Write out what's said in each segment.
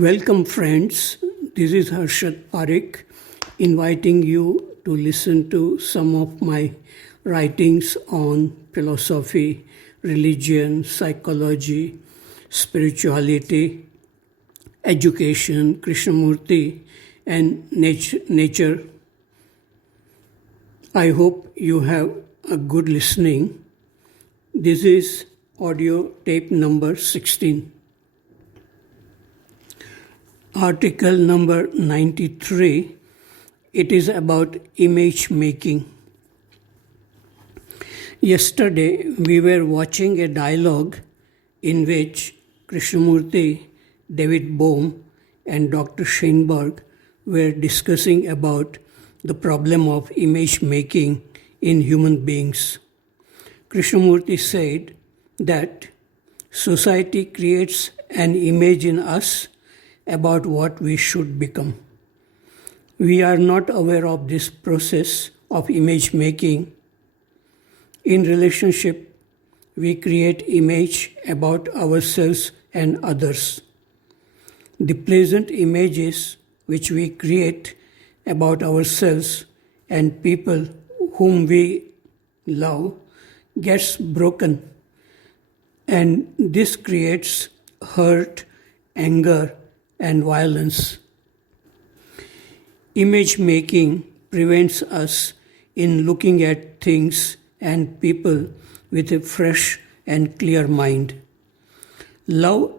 Welcome, friends. This is Harshad Parekh, inviting you to listen to some of my writings on philosophy, religion, psychology, spirituality, education, Krishnamurti, and nature. I hope you have a good listening. This is audio tape number 16. Article number 93, it is about image making. Yesterday, we were watching a dialogue in which Krishnamurti, David Bohm, and Dr. Schoenberg were discussing about the problem of image making in human beings. Krishnamurti said that society creates an image in us about what we should become. We are not aware of this process of image making. In relationship, we create image about ourselves and others. The pleasant images which we create about ourselves and people whom we love gets broken, and this creates hurt, anger, and violence. Image making prevents us in looking at things and people with a fresh and clear mind. Love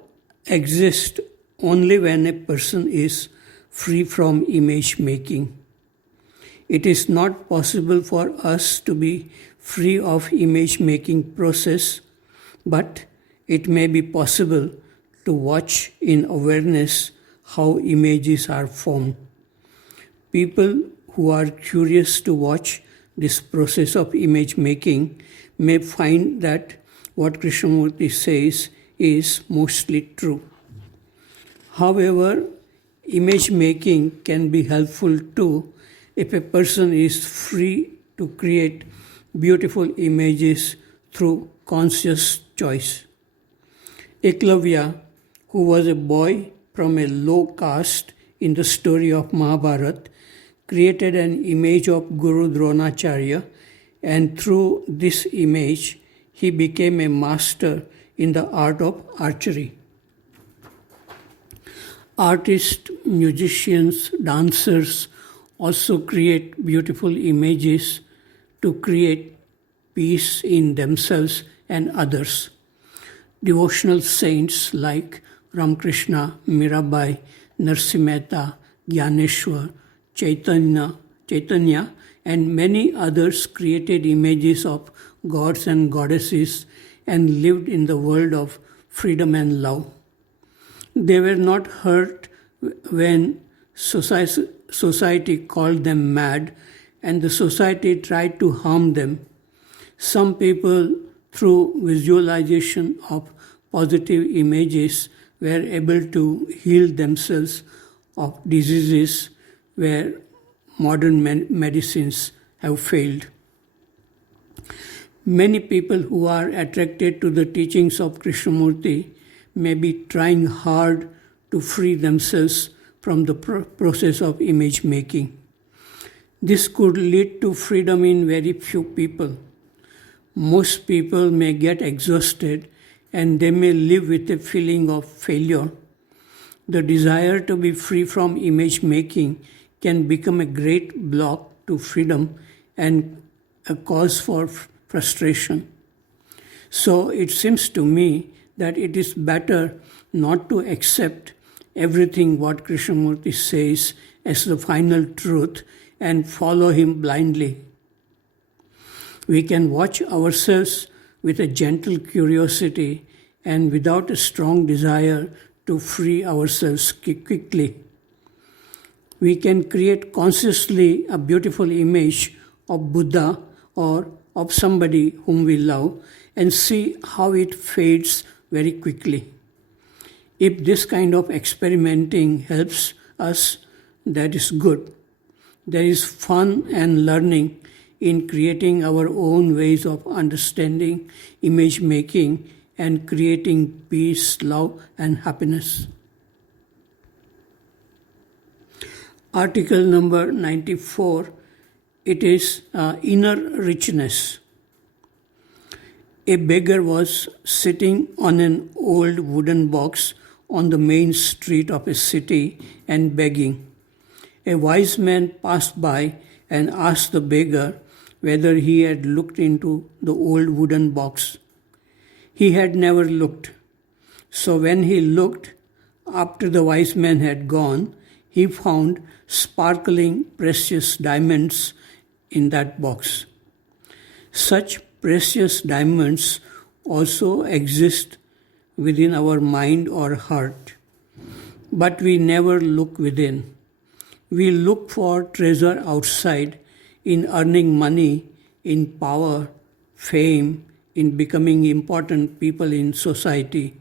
exists only when a person is free from image making. It is not possible for us to be free of image making process, but it may be possible to watch in awareness how images are formed. People who are curious to watch this process of image making may find that what Krishnamurti says is mostly true. However, image making can be helpful too if a person is free to create beautiful images through conscious choice. Eklavya, who was a boy from a low caste in the story of Mahabharata, created an image of Guru Dronacharya, and through this image, he became a master in the art of archery. Artists, musicians, dancers also create beautiful images to create peace in themselves and others. Devotional saints like Ramakrishna, Mirabai, Narsi Mehta, Gyaneshwar, Chaitanya, and many others created images of gods and goddesses and lived in the world of freedom and love. They were not hurt when society called them mad and the society tried to harm them. Some people, through visualization of positive images, were able to heal themselves of diseases where modern medicines have failed. Many people who are attracted to the teachings of Krishnamurti may be trying hard to free themselves from the process of image making. This could lead to freedom in very few people. Most people may get exhausted and they may live with a feeling of failure. The desire to be free from image making can become a great block to freedom and a cause for frustration. So it seems to me that it is better not to accept everything what Krishnamurti says as the final truth and follow him blindly. We can watch ourselves with a gentle curiosity and without a strong desire to free ourselves quickly. We can create consciously a beautiful image of Buddha or of somebody whom we love and see how it fades very quickly. If this kind of experimenting helps us, that is good. There is fun and learning in creating our own ways of understanding, image making, and creating peace, love, and happiness. Article number 94, it is inner richness. A beggar was sitting on an old wooden box on the main street of a city and begging. A wise man passed by and asked the beggar whether he had looked into the old wooden box. He had never looked. So when he looked, after the wise man had gone, he found sparkling precious diamonds in that box. Such precious diamonds also exist within our mind or heart, but we never look within. We look for treasure outside in earning money, in power, fame, in becoming important people in society.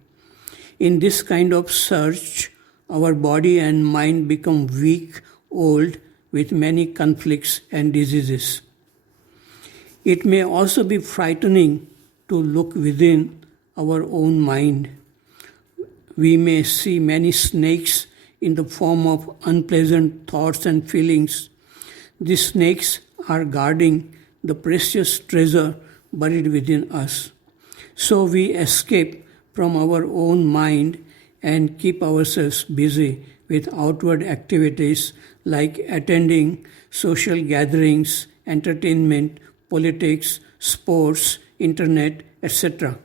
In this kind of search, our body and mind become weak, old, with many conflicts and diseases. It may also be frightening to look within our own mind. We may see many snakes in the form of unpleasant thoughts and feelings. These snakes are guarding the precious treasure buried within us. So we escape from our own mind and keep ourselves busy with outward activities like attending social gatherings, entertainment, politics, sports, internet, etc.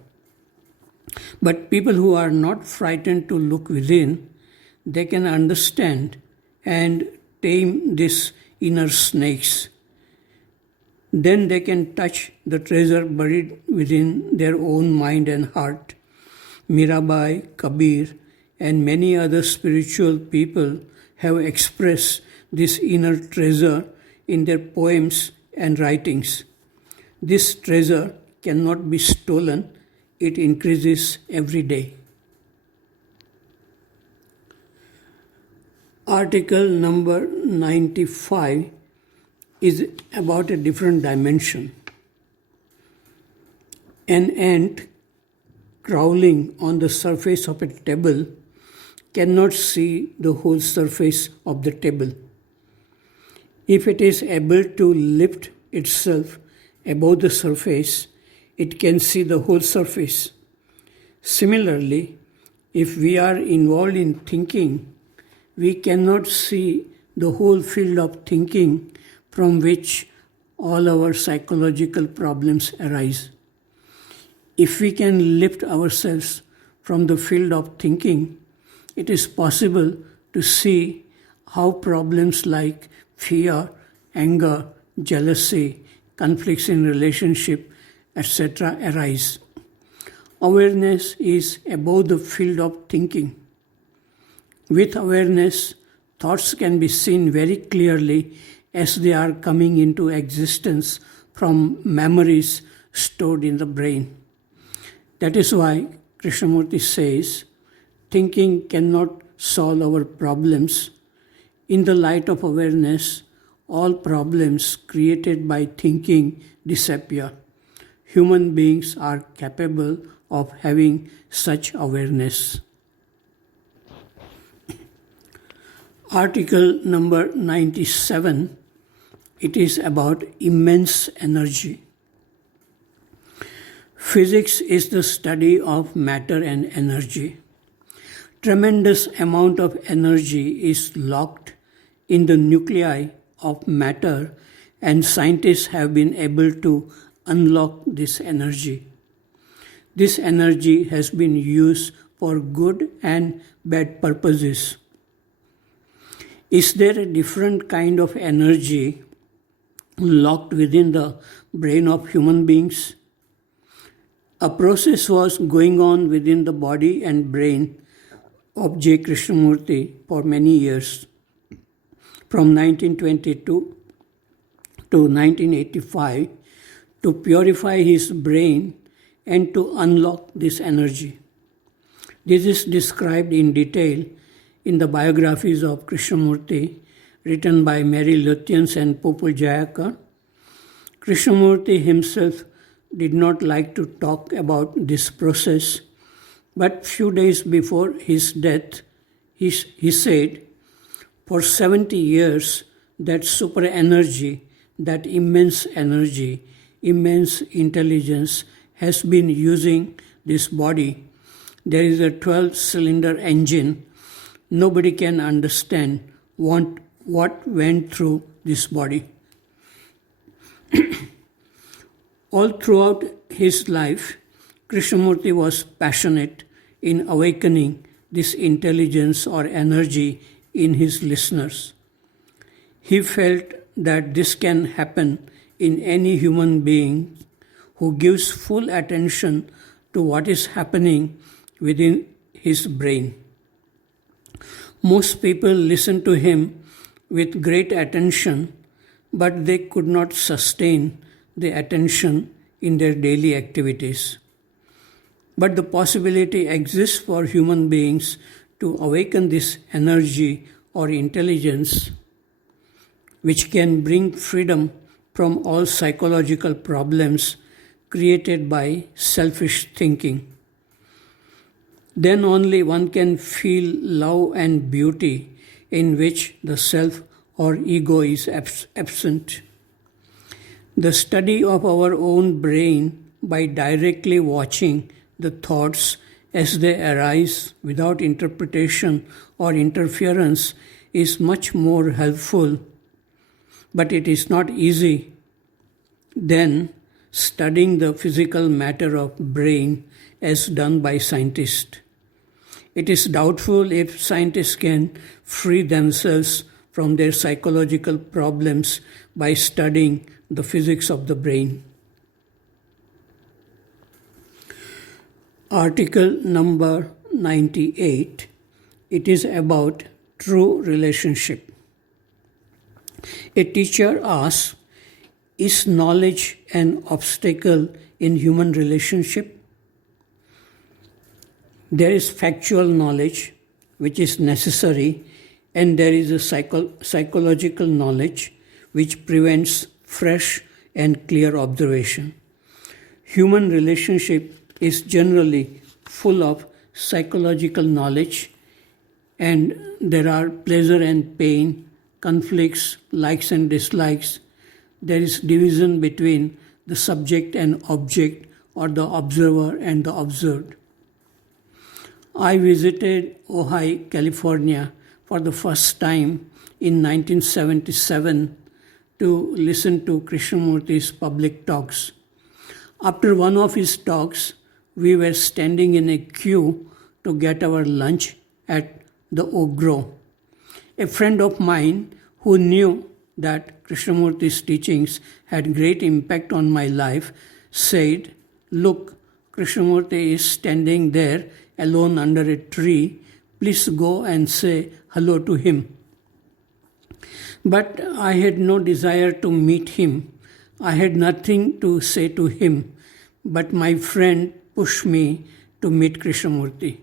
But people who are not frightened to look within, they can understand and tame these inner snakes. Then they can touch the treasure buried within their own mind and heart. Mirabai, Kabir, and many other spiritual people have expressed this inner treasure in their poems and writings. This treasure cannot be stolen, it increases every day. Article number 95 is about a different dimension. An ant crawling on the surface of a table cannot see the whole surface of the table. If it is able to lift itself above the surface, it can see the whole surface. Similarly, if we are involved in thinking, we cannot see the whole field of thinking from which all our psychological problems arise. If we can lift ourselves from the field of thinking, it is possible to see how problems like fear, anger, jealousy, conflicts in relationship, etc. arise. Awareness is above the field of thinking. With awareness, thoughts can be seen very clearly as they are coming into existence from memories stored in the brain. That is why Krishnamurti says, thinking cannot solve our problems. In the light of awareness, all problems created by thinking disappear. Human beings are capable of having such awareness. Article number 97, it is about immense energy. Physics is the study of matter and energy. Tremendous amount of energy is locked in the nuclei of matter, and scientists have been able to unlock this energy. This energy has been used for good and bad purposes. Is there a different kind of energy locked within the brain of human beings? A process was going on within the body and brain of J. Krishnamurti for many years. From 1922 to 1985, to purify his brain and to unlock this energy. This is described in detail in the biographies of Krishnamurti written by Mary Lutyens and Popul Jayakar. Krishnamurti himself did not like to talk about this process, but few days before his death, he said, For 70 years, that super energy, that immense energy, immense intelligence has been using this body. There is a 12-cylinder engine. Nobody can understand what went through this body. All throughout his life, Krishnamurti was passionate in awakening this intelligence or energy in his listeners. He felt that this can happen in any human being who gives full attention to what is happening within his brain. Most people listened to him with great attention, but they could not sustain the attention in their daily activities. But the possibility exists for human beings to awaken this energy or intelligence which can bring freedom from all psychological problems created by selfish thinking. Then only one can feel love and beauty in which the self or ego is absent. The study of our own brain by directly watching the thoughts as they arise without interpretation or interference is much more helpful, but it is not easy than studying the physical matter of brain as done by scientists. It is doubtful if scientists can free themselves from their psychological problems by studying the physics of the brain. Article number 98. It is about true relationship. A teacher asks, is knowledge an obstacle in human relationship? There is factual knowledge which is necessary, and there is a psychological knowledge which prevents fresh and clear observation. Human relationship is generally full of psychological knowledge, and there are pleasure and pain, conflicts, likes and dislikes. There is division between the subject and object, or the observer and the observed. I visited Ojai, California for the first time in 1977 to listen to Krishnamurti's public talks. After one of his talks, we were standing in a queue to get our lunch at the Oak Grove. A friend of mine who knew that Krishnamurti's teachings had great impact on my life said, "Look, Krishnamurti is standing there alone under a tree. Please go and say hello to him." But I had no desire to meet him. I had nothing to say to him, but my friend pushed me to meet Krishnamurti.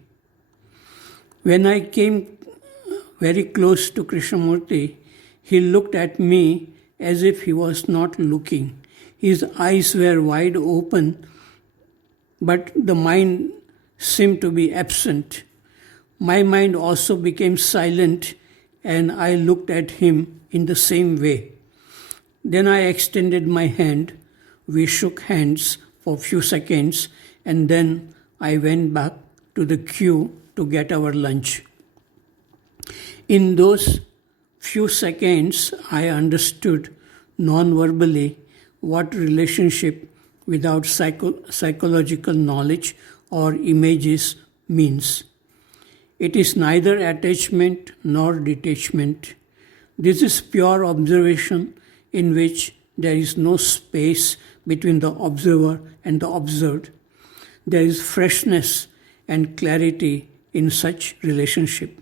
When I came very close to Krishnamurti, he looked at me as if he was not looking. His eyes were wide open, but the mind seemed to be absent. My mind also became silent, and I looked at him in the same way. Then I extended my hand. We shook hands for a few seconds, and then I went back to the queue to get our lunch. In those few seconds, I understood non-verbally what relationship without psychological knowledge or images means. It is neither attachment nor detachment. This is pure observation in which there is no space between the observer and the observed. There is freshness and clarity in such relationship.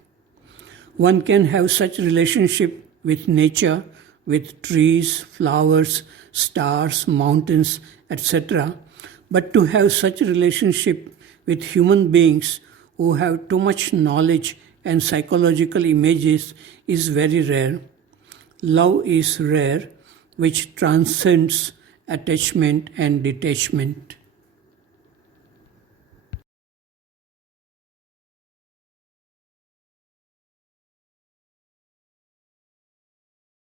One can have such relationship with nature, with trees, flowers, stars, mountains, etc. But to have such relationship with human beings who have too much knowledge and psychological images is very rare. Love is rare, which transcends attachment and detachment.